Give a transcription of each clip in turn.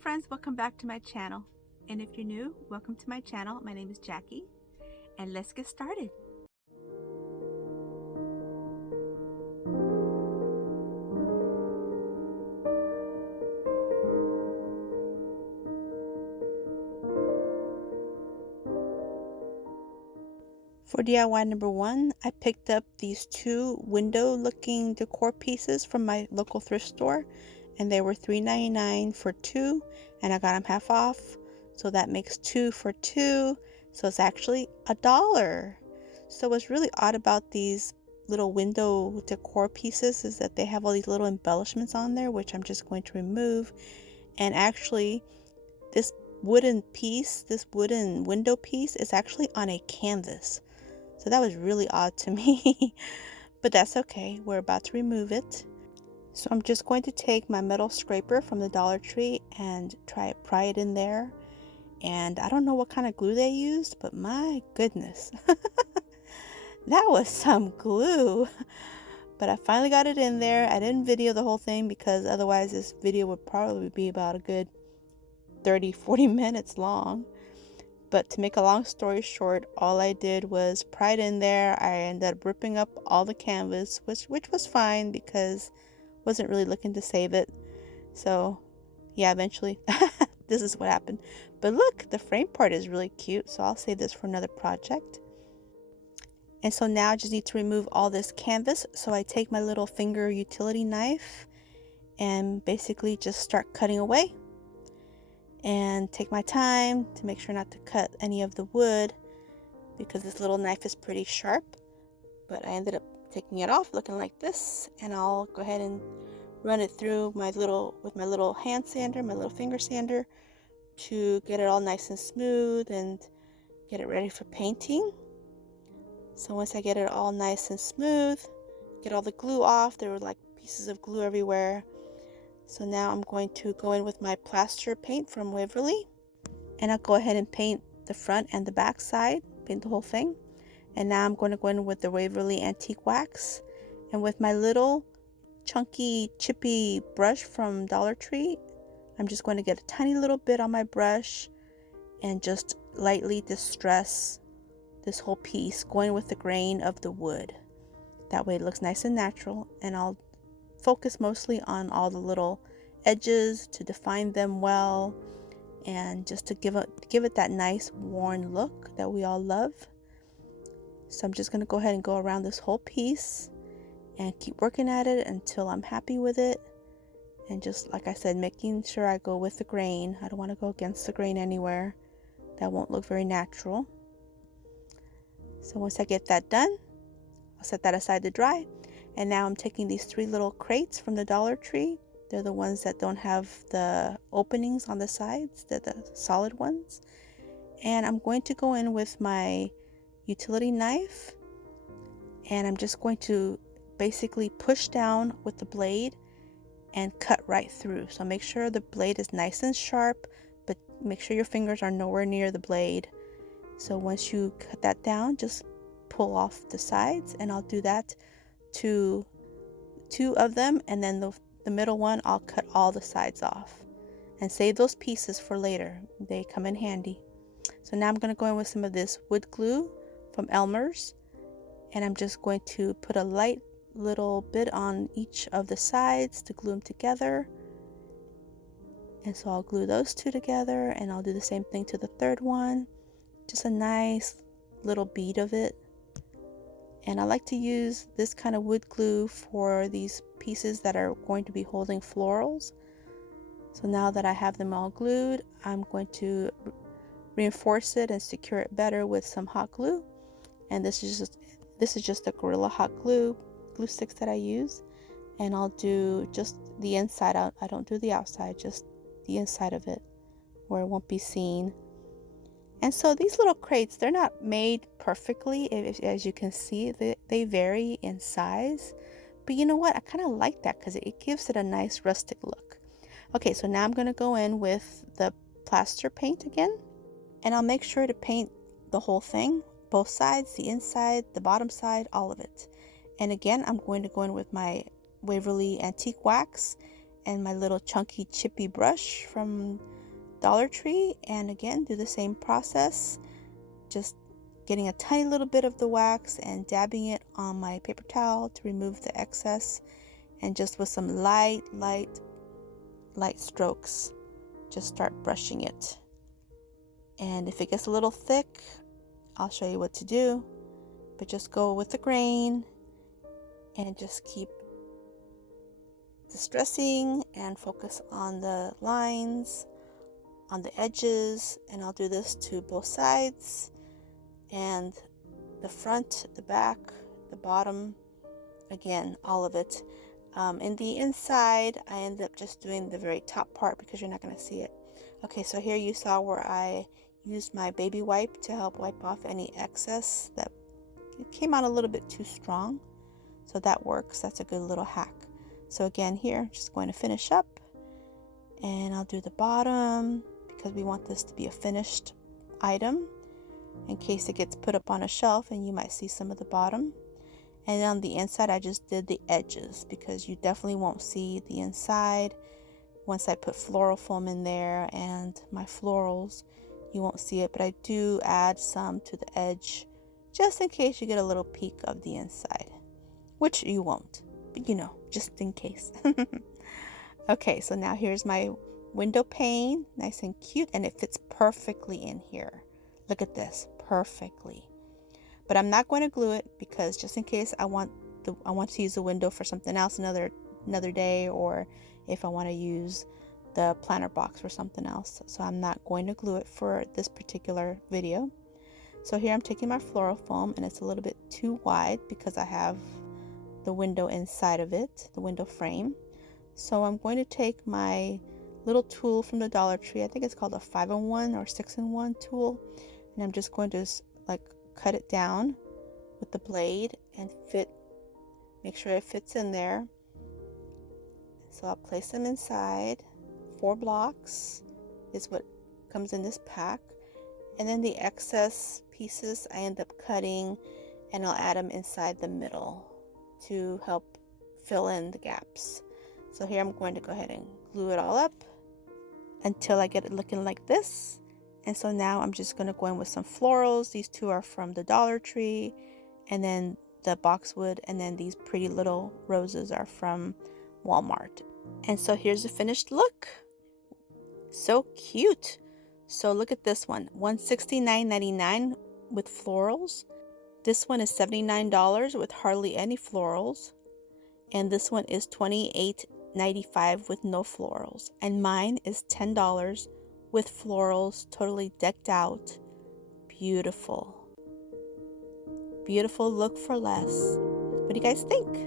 friends, welcome back to my channel. And if you're new, welcome to my channel. My name is Jackie, and let's get started. For DIY number 1, I picked up these 2 window looking decor pieces from my local thrift store, and they were $3.99 for 2, and I got them half off, so that makes 2 for 2, so it's actually $1. So what's really odd about these little window decor pieces is that they have all these little embellishments on there, which I'm just going to remove. And actually this wooden window piece is actually on a canvas. So that was really odd to me, but that's okay. We're about to remove it. So I'm just going to take my metal scraper from the Dollar Tree and pry it in there. And I don't know what kind of glue they used, but my goodness, that was some glue. But I finally got it in there. I didn't video the whole thing because otherwise this video would probably be about a good 30-40 minutes long. But to make a long story short, all I did was pry it in there. I ended up ripping up all the canvas, which was fine because I wasn't really looking to save it. So yeah, eventually this is what happened. But look, the frame part is really cute, so I'll save this for another project. And so now I just need to remove all this canvas. So I take my little finger utility knife and basically just start cutting away. And take my time to make sure not to cut any of the wood because this little knife is pretty sharp. But I ended up taking it off looking like this, and I'll go ahead and run it through with my little hand sander, my little finger sander, to get it all nice and smooth and get it ready for painting. So once I get it all nice and smooth, get all the glue off, there were like pieces of glue everywhere. So now I'm going to go in with my Plaster paint from Waverly, and I'll go ahead and paint the front and the back side, paint the whole thing. And now I'm going to go in with the Waverly Antique Wax, and with my little chunky chippy brush from Dollar Tree, I'm just going to get a tiny little bit on my brush and just lightly distress this whole piece, going with the grain of the wood. That way it looks nice and natural, and I'll focus mostly on all the little edges to define them well, and just to give it that nice worn look that we all love. So I'm just going to go ahead and go around this whole piece and keep working at it until I'm happy with it. And just like I said, making sure I go with the grain. I don't want to go against the grain anywhere. That won't look very natural. So once I get that done, I'll set that aside to dry. And now I'm taking these 3 little crates from the Dollar Tree. They're the ones that don't have the openings on the sides. They're the solid ones. And I'm going to go in with my utility knife. And I'm just going to basically push down with the blade and cut right through. So make sure the blade is nice and sharp, but make sure your fingers are nowhere near the blade. So once you cut that down, just pull off the sides, and I'll do that to 2 of them, and then the middle one I'll cut all the sides off and save those pieces for later. They come in handy. So now I'm going to go in with some of this wood glue from Elmer's, and I'm just going to put a light little bit on each of the sides to glue them together. And so I'll glue those 2 together, and I'll do the same thing to the 3rd one. Just a nice little bead of it. And I like to use this kind of wood glue for these pieces that are going to be holding florals. So now that I have them all glued, I'm going to reinforce it and secure it better with some hot glue. And this is just a Gorilla hot glue sticks that I use. And I'll do just the inside out. I don't do the outside, just the inside of it where it won't be seen. And so these little crates, they're not made perfectly. As you can see, they vary in size. But you know what? I kind of like that because it gives it a nice rustic look. Okay, so now I'm going to go in with the Plaster paint again. And I'll make sure to paint the whole thing, both sides, the inside, the bottom side, all of it. And again, I'm going to go in with my Waverly Antique Wax. and my little chunky chippy brush from Dollar Tree, and again do the same process, just getting a tiny little bit of the wax and dabbing it on my paper towel to remove the excess, and just with some light strokes just start brushing it. And if it gets a little thick, I'll show you what to do, but just go with the grain and just keep distressing and focus on the lines, on the edges. And I'll do this to both sides, and the front, the back, the bottom, again, all of it. In the inside, I end up just doing the very top part because you're not going to see it. Okay, so here you saw where I used my baby wipe to help wipe off any excess that came out a little bit too strong. So that works. That's a good little hack. So again, here, just going to finish up, and I'll do the bottom because we want this to be a finished item in case it gets put up on a shelf and you might see some of the bottom. And on the inside, I just did the edges because you definitely won't see the inside. Once I put floral foam in there and my florals, you won't see it, but I do add some to the edge just in case you get a little peek of the inside, which you won't, but you know, just in case. Okay, so now here's my window pane, nice and cute, and it fits perfectly in here. Look at this, perfectly. But I'm not going to glue it because just in case I want to use the window for something else another day, or if I want to use the planter box for something else. So I'm not going to glue it for this particular video. So here I'm taking my floral foam, and it's a little bit too wide because I have the window inside of it, the window frame. So I'm going to take my little tool from the Dollar Tree. I think it's called a 5-in-1 or 6-in-1 tool, and I'm just going to like cut it down with the blade and make sure it fits in there. So I'll place them inside. 4 blocks is what comes in this pack, and then the excess pieces I end up cutting, and I'll add them inside the middle to help fill in the gaps. So here I'm going to go ahead and glue it all up until I get it looking like this. And so now I'm just going to go in with some florals. These two are from the Dollar Tree, and then the boxwood, and then these pretty little roses are from Walmart. And so here's the finished look. So cute. So look at this one, $169.99 with florals. This one is $79 with hardly any florals, and this one is $28.95 with no florals, and mine is $10 with florals, totally decked out. Beautiful look for less. What do you guys think?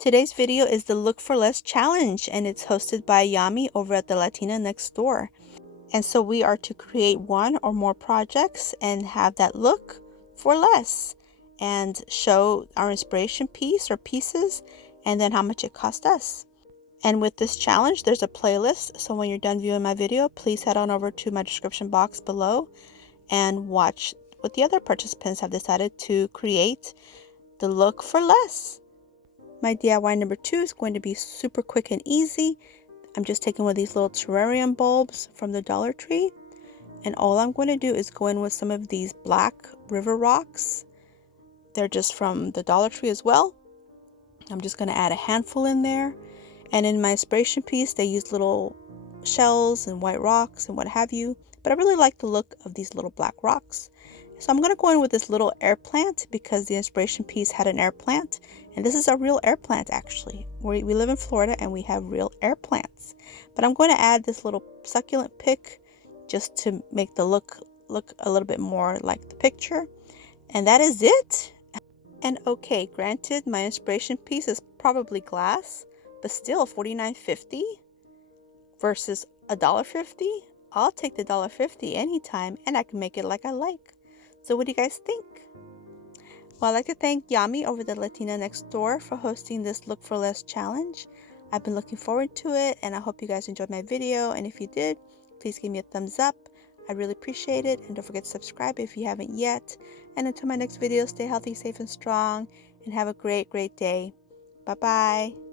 Today's video is the Look for Less challenge, and it's hosted by Yami over at the Latina next door. And so we are to create one or more projects and have that look for less and show our inspiration piece or pieces and then how much it cost us. And with this challenge, there's a playlist. So when you're done viewing my video, please head on over to my description box below and watch what the other participants have decided to create the look for less. My DIY number 2 is going to be super quick and easy. I'm just taking one of these little terrarium bulbs from the Dollar Tree, and all I'm going to do is go in with some of these black river rocks. They're just from the Dollar Tree as well. I'm just going to add a handful in there, and in my inspiration piece they use little shells and white rocks and what have you, but I really like the look of these little black rocks. So I'm going to go in with this little air plant because the inspiration piece had an air plant, and this is a real air plant actually. We live in Florida and we have real air plants. But I'm going to add this little succulent pick just to make the look a little bit more like the picture. And that is it. And okay, granted, my inspiration piece is probably glass, but still $49.50 versus $1.50. I'll take the $1.50 anytime, and I can make it like I like. So what do you guys think? Well, I'd like to thank Yami over the Latina Next Door for hosting this Look for Less challenge. I've been looking forward to it, and I hope you guys enjoyed my video. And if you did, please give me a thumbs up. I really appreciate it. And don't forget to subscribe if you haven't yet. And until my next video, stay healthy, safe, and strong, and have a great, great day. Bye-bye.